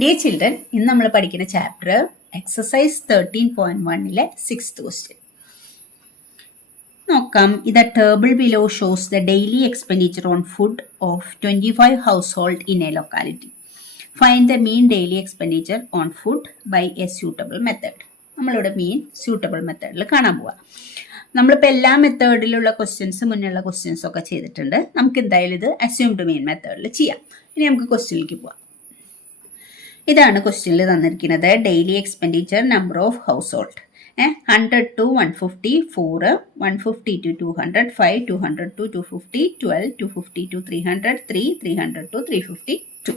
Dear children, ഇന്ന് നമ്മൾ പഠിക്കുന്ന ചാപ്റ്റർ എക്സസൈസ് 13.1-ലെ 6th ക്വസ്റ്റ്യൻ നോക്കാം. The table below shows the daily expenditure on food of 25 household in a locality. Find the mean daily expenditure on food by a suitable method. നമ്മളിവിടെ mean suitable മെത്തേഡിൽ കാണാൻ പോവാം. നമ്മളിപ്പോൾ എല്ലാ മെത്തേഡിലുള്ള questions, മുന്നുള്ള questions ഒക്കെ ചെയ്തിട്ടുണ്ട്. നമുക്ക് എന്തായാലും ഇത് അസ്യൂംഡ് മീൻ മെത്തേഡിൽ ചെയ്യാം. ഇനി നമുക്ക് ക്വസ്റ്റ്യനിലേക്ക് പോവാം. ഇതാണ് ക്വസ്റ്റ്യനിൽ തന്നിരിക്കുന്നത്. Daily expenditure number of house hold 100 to 150, 4, 150 to 200, 5, 200 to 250, 12, 250 to 300, 3, 300 to 352.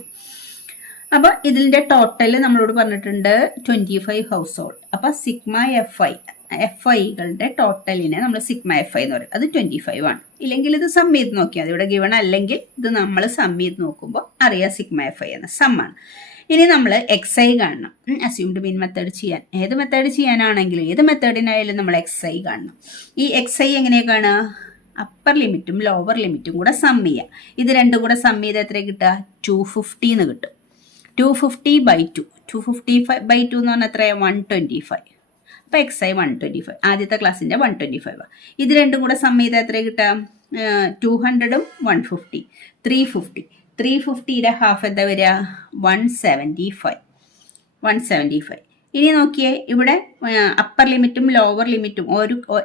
അപ്പോൾ ഇതിൻ്റെ ടോട്ടൽ നമ്മളോട് പറഞ്ഞിട്ടുണ്ട് 25 ഹൗസ് ഹോൾഡ്. അപ്പോൾ സിഗ്മ എഫ് ഐകളുടെ ടോട്ടലിനെ നമ്മൾ സിഗ്മ എഫ് ഐ എന്ന് പറയും. അത് 25 ആണ്. ഇല്ലെങ്കിൽ ഇത് സം ചെയ്ത് നോക്കിയാൽ മതി. ഇവിടെ ഗിവൺ അല്ലെങ്കിൽ ഇത് നമ്മൾ സം ചെയ്ത് നോക്കുമ്പോൾ അറിയാം സിഗ്മ എഫ് ഐ എന്ന സം ആണ്. ഇനി നമ്മൾ എക്സ് ഐ കാണണം. അസ്യൂംഡ് മീൻ മെത്തേഡ് ചെയ്യാൻ ഏത് മെത്തേഡ് ചെയ്യാനാണെങ്കിലും ഏത് മെത്തേഡിനായാലും നമ്മൾ എക്സ് ഐ കാണണം. ഈ എക്സ് ഐ എങ്ങനെയാണ് കാണുക? അപ്പർ ലിമിറ്റും ലോവർ ലിമിറ്റും കൂടെ സം ചെയ്യുക. ഇത് രണ്ടും കൂടെ സം ചെയ്ത് എത്ര കിട്ടുക? 250 എന്ന് കിട്ടും. 250/2. 250/2 എന്ന് പറഞ്ഞാൽ എത്രയാണ്? 125. അപ്പോൾ എക്സ് ഐ 125. ആദ്യത്തെ ക്ലാസ്സിൻ്റെ 125. ഇത് രണ്ടും കൂടെ സം ചെയ്താൽ എത്ര കിട്ടുക? 200ഉം 150, 350. 350യുടെ ഹാഫ് എന്താ വരിക? 175. ഇനി നോക്കിയേ, ഇവിടെ അപ്പർ ലിമിറ്റും ലോവർ ലിമിറ്റും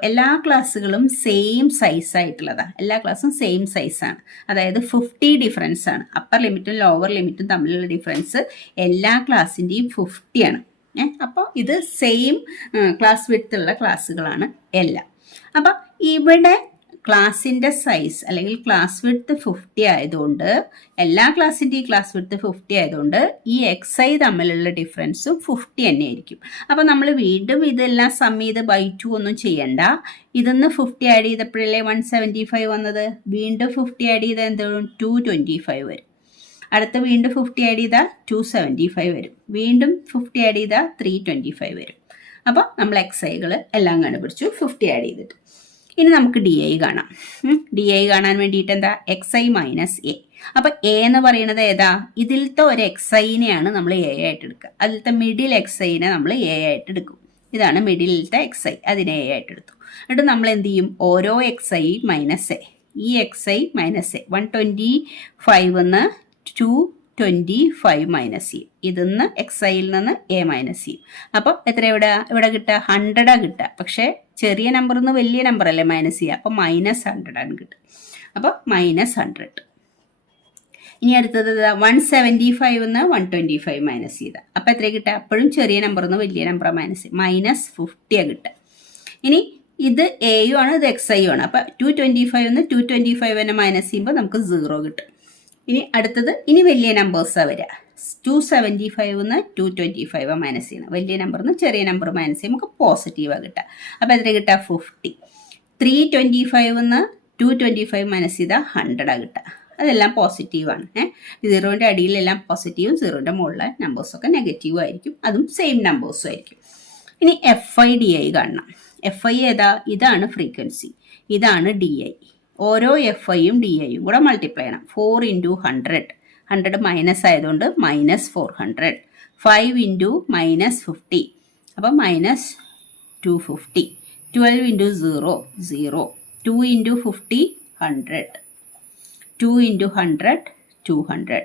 എല്ലാ ക്ലാസ്സുകളും സെയിം സൈസ് ആയിട്ടുള്ളതാണ്. എല്ലാ ക്ലാസ്സും സെയിം സൈസാണ്. അതായത് 50 ഡിഫറൻസ് ആണ്. അപ്പർ ലിമിറ്റും ലോവർ ലിമിറ്റും തമ്മിലുള്ള ഡിഫറൻസ് എല്ലാ ക്ലാസ്സിൻ്റെയും 50 ആണ്. അപ്പോൾ ഇത് സെയിം ക്ലാസ് വിഡ്ത്തുള്ള ക്ലാസ്സുകളാണ് എല്ലാം. അപ്പം ഇവിടെ ക്ലാസ്സിൻ്റെ സൈസ് അല്ലെങ്കിൽ ക്ലാസ് വിഡ്ത്ത് 50 ആയതുകൊണ്ട്, എല്ലാ ക്ലാസ്സിൻ്റെയും ക്ലാസ് വിഡ്ത്ത് 50 ആയതുകൊണ്ട് ഈ എക്സ് ഐ തമ്മിലുള്ള ഡിഫറൻസും 50 തന്നെ ആയിരിക്കും. അപ്പോൾ നമ്മൾ വീണ്ടും ഇതെല്ലാം സം ചെയ്ത് /2 ഒന്നും ചെയ്യണ്ട. ഇതൊന്ന് 50 ആഡ് ചെയ്തപ്പോഴല്ലേ 175 വന്നത്. വീണ്ടും 50 ആഡ് ചെയ്താൽ എന്താണ്? 225 വരും. അടുത്ത വീണ്ടും 50 ആഡ് ചെയ്താൽ 275 വരും. വീണ്ടും 50 ആഡ് ചെയ്താൽ 325 വരും. അപ്പോൾ നമ്മൾ എക്സ് ഐകൾ എല്ലാം കണ്ടുപിടിച്ചു 50 ആഡ് ചെയ്തിട്ട്. ഇനി നമുക്ക് ഡി ഐ കാണാം. ഡി ഐ കാണാൻ വേണ്ടിയിട്ട് എന്താ? X I minus A. അപ്പം എ എന്ന് പറയുന്നത് ഏതാ? ഇതിലത്തെ ഒരു എക്സ് ഐനെയാണ് നമ്മൾ എ ആയിട്ട് എടുക്കുക. അതിലത്തെ മിഡിൽ എക്സ് ഐനെ നമ്മൾ എ ആയിട്ട് എടുക്കും. ഇതാണ് മിഡിലത്തെ എക്സ് ഐ. അതിനെ എ ആയിട്ട് എടുത്തു. എന്നിട്ട് നമ്മൾ എന്ത് ചെയ്യും? ഓരോ എക്സ് ഐ മൈനസ് എ. ഈ X I minus A 125 225 minus ചെയ്യും. ഇതിന്ന് എക്സ് ഐയിൽ നിന്ന് എ മൈനസ് ചെയ്യും. അപ്പം എത്ര ഇവിടെ കിട്ടുക? 100 കിട്ടുക. പക്ഷേ ചെറിയ നമ്പറിൽ നിന്ന് വലിയ നമ്പർ അല്ലേ മൈനസ് ചെയ്യുക. അപ്പം -100 ആണ് കിട്ടുക. അപ്പം -100. ഇനി അടുത്തത് 175 125 മൈനസ് ചെയ്ത. അപ്പം എത്ര കിട്ടുക? അപ്പോഴും ചെറിയ നമ്പറിൽ നിന്ന് വലിയ നമ്പർ മൈനസ് -50 കിട്ടുക. ഇനി ഇത് എയും ആണ്, ഇത് എക്സ് ഐയും ആണ്. അപ്പം 225 225 മൈനസ് ചെയ്യുമ്പോൾ നമുക്ക് 0 കിട്ടും. ഇനി അടുത്തത് ഇനി വലിയ നമ്പേഴ്സാണ് വരിക. 275 225 മൈനസ് ചെയ്യണം. വലിയ നമ്പറിൽ നിന്ന് ചെറിയ നമ്പർ മൈനസ് ചെയ്യുമ്പോൾ നമുക്ക് പോസിറ്റീവാണ് കിട്ടുക. അപ്പോൾ എത്ര കിട്ടുക? 50. 325 225 മൈനസ് ചെയ്താൽ 100 കിട്ടുക. അതെല്ലാം പോസിറ്റീവാണ്. 0ൻ്റെ അടിയിലെല്ലാം പോസിറ്റീവും 0ൻ്റെ മുകളിലെ നമ്പേഴ്സൊക്കെ നെഗറ്റീവും ആയിരിക്കും. അതും സെയിം നമ്പേഴ്സും ആയിരിക്കും. ഇനി എഫ് ഐ ഡി ഐ കാണണം. എഫ് ഐ ഏതാ? ഇതാണ് ഫ്രീക്വൻസി, ഇതാണ് ഡി ഐ. ഓരോ എഫ് ഐയും ഡി ഐയും കൂടെ മൾട്ടിപ്ലൈ ചെയ്യണം. 4 × 100 മൈനസ് ആയതുകൊണ്ട് -400. 5 × -50 അപ്പോൾ -250. 12 × 0 0. 2 × 50 100. 2 × 100 200.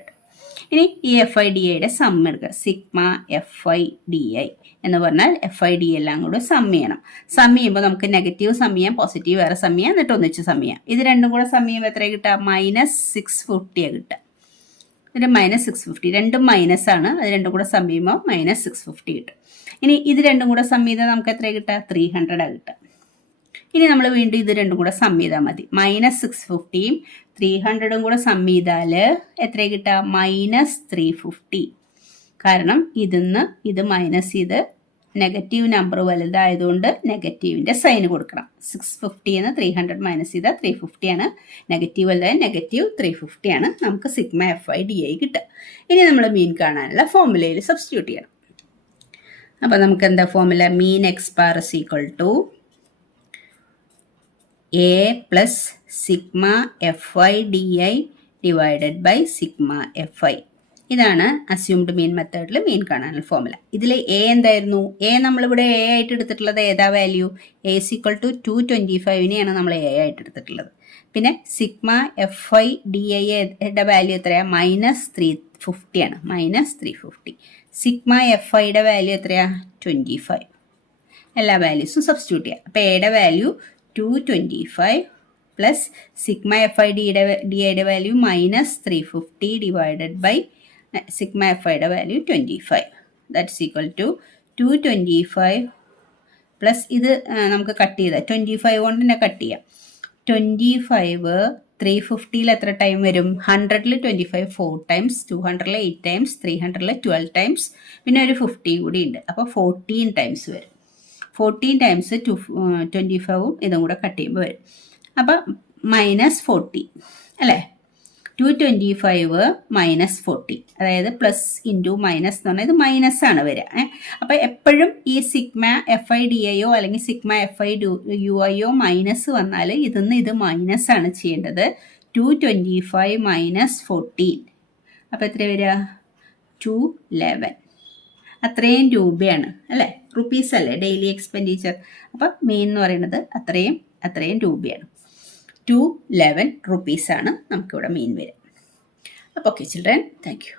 ഇനി ഈ എഫ് ഐ ഡി ഐയുടെ സം എടുക്കുക. Sigma F I d I എന്ന് പറഞ്ഞാൽ എഫ് ഐ ഡി എല്ലാം കൂടെ സം ചെയ്യണം. സം ചെയ്യുമ്പോൾ നമുക്ക് നെഗറ്റീവ് സം ചെയ്യാം, പോസിറ്റീവ് വേറെ സം ചെയ്യാം, എന്നിട്ട് ഒന്നിച്ച് സം ചെയ്യാം. ഇത് രണ്ടും കൂടെ സം ചെയ്യുമ്പോൾ എത്ര കിട്ടുക? -650 കിട്ടുക. ഇതിൻ്റെ -650. രണ്ടും മൈനസ് ആണ്. അത് രണ്ടും കൂടെ സം ചെയ്യുമ്പോൾ -650 കിട്ടും. ഇനി ഇത് രണ്ടും കൂടെ സം ചെയ്താൽ നമുക്ക് എത്ര കിട്ടുക? 300 കിട്ടുക. ഇനി നമ്മൾ വീണ്ടും ഇത് രണ്ടും കൂടെ സം ചെയ്താൽ മതി. -650 300 കൂടെ സം ചെയ്താൽ എത്ര കിട്ടുക? -350. കാരണം ഇതിന്ന് ഇത് മൈനസ് ചെയ്ത് നെഗറ്റീവ് നമ്പർ വലുതായതുകൊണ്ട് നെഗറ്റീവിൻ്റെ സൈന് കൊടുക്കണം. 650 300 മൈനസ് ചെയ്താൽ 350 ആണ്. നെഗറ്റീവ് വലുതായ -350 ആണ്. നമുക്ക് sigma F I d I കിട്ടുക. ഇനി നമ്മൾ മീൻ കാണാനുള്ള ഫോർമുലയിൽ സബ്സ്റ്റിറ്റ്യൂട്ട് ചെയ്യണം. അപ്പോൾ നമുക്ക് എന്താ formula? Mean x bar = a plus sigma F I d i divided by sigma F i. ഇതാണ് അസ്യൂംഡ് മീൻ മെത്തേഡിൽ മീൻ കാണാനുള്ള ഫോർമുല. ഇതിൽ എ എന്തായിരുന്നു? എ നമ്മളിവിടെ എ ആയിട്ട് എടുത്തിട്ടുള്ളത് ഏതാ വാല്യൂ? എ സിക്വൽ ടു 225നെയാണ് നമ്മൾ എ ആയിട്ട് എടുത്തിട്ടുള്ളത്. പിന്നെ സിഗ്മ എഫ് ഐ ഡി ഐയുടെ വാല്യൂ എത്രയാണ്? -350 ആണ്. -350. സിഗ്മ എഫ് ഐയുടെ വാല്യൂ എത്രയാണ്? 25. എല്ലാ വാല്യൂസും സബ്സ്റ്റിറ്റ്യൂട്ട് ചെയ്യാം. അപ്പോൾ എയുടെ value 225 plus sigma F I D ഐയുടെ value -350 divided by sigma F ഐയുടെ value 25. That's equal to 225 plus ഇത് നമുക്ക് കട്ട് ചെയ്താൽ 25 കൊണ്ട് തന്നെ കട്ട് ചെയ്യാം. 25 350ൽ എത്ര ടൈം വരും? 100ൽ 25 4 ടൈംസ്, 200ൽ 8 ടൈംസ്, 300ൽ 12 ടൈംസ്, പിന്നെ ഒരു 50 കൂടി ഉണ്ട്. അപ്പോൾ 14 ടൈംസ് വരും. 14 ടൈംസ് 25ഉം ഇതും കൂടെ കട്ട് ചെയ്യുമ്പോൾ വരും. അപ്പം -40 അല്ലേ? 225 -40, അതായത് പ്ലസ് ഇൻറ്റു മൈനസ് എന്ന് പറഞ്ഞാൽ ഇത് മൈനസ് ആണ് വരിക. അപ്പോൾ എപ്പോഴും ഈ സിഗ്മ എഫ് ഐ ഡി ഐയോ അല്ലെങ്കിൽ സിഗ്മ എഫ് ഐ യു ഐയോ മൈനസ് വന്നാൽ ഇതിന്ന് ഇത് മൈനസ് ആണ് ചെയ്യേണ്ടത്. 225 - 14, അപ്പോൾ എത്ര വരിക? 211. അത്രയും രൂപയാണ് അല്ലേ? റുപ്പീസ് അല്ലേ ഡെയിലി എക്സ്പെൻഡിച്ചർ. അപ്പം മെയിൻ എന്ന് പറയുന്നത് അത്രയും രൂപയാണ്. 211 റുപ്പീസാണ് നമുക്കിവിടെ മെയിൻ വരിക. അപ്പോൾ ഓക്കെ ചിൽഡ്രൻ, താങ്ക് യു.